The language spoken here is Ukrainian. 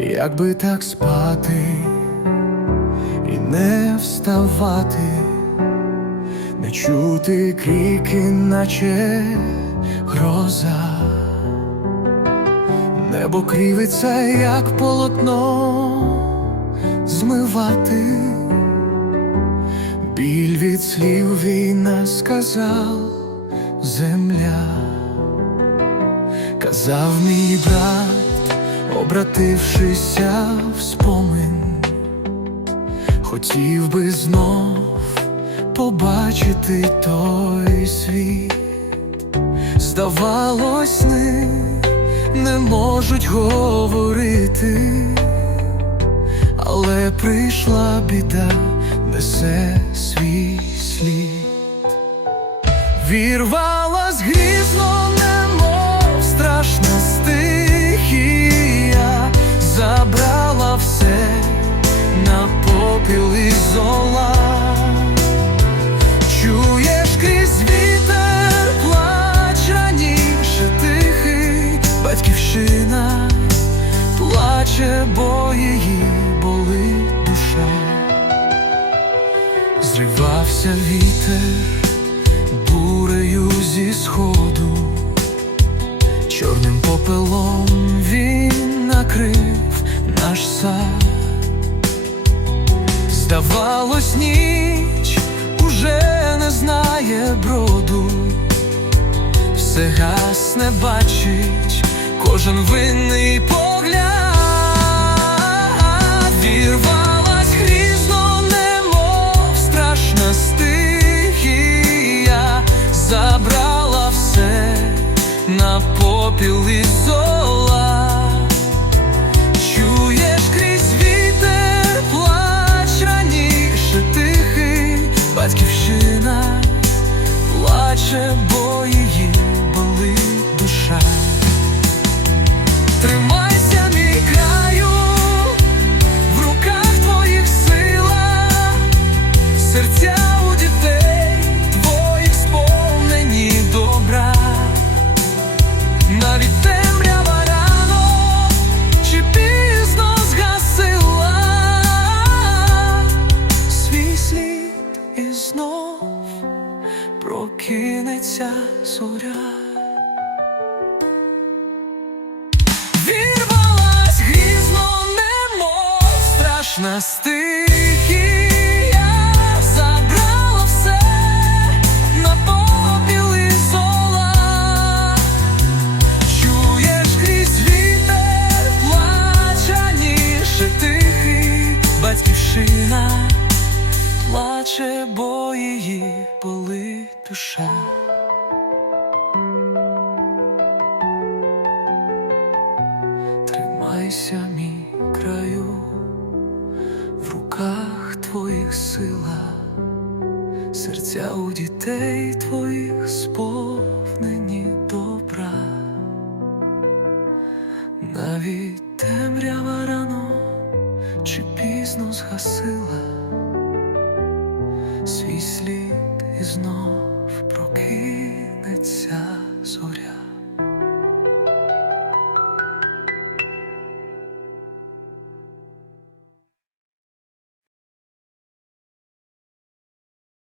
Як би так спати і не вставати, не чути крики, наче гроза, небо крівиться, як полотно змивати, біль від слів війна сказав земля, казав мій брат, обратившися в спомин, хотів би знов побачити той світ, здавалось, сни не можуть говорити, але прийшла біда, несе свій слід. Вірвалась грізно, попіл і зола. Чуєш крізь вітер плач раніше тихий, батьківщина плаче, бо її болить душа. Зривався вітер бурею зі сходу, чорним попелом він накрив наш сад. Здавалось, ніч уже не знає броду, все гасне бачить кожен винний погляд, вірвалась грізно, немов страшна стихія, забрала все на попіл і зола. Плаче, бо її болить душа. Прокинеться зоря. Вірвалась грізно, немов страшна стихія, душа. Тримайся, мій краю, в руках твоїх сила, серця у дітей твоїх сповнені добра, навіть темрява рано чи пізно згасила. Свій слід і знов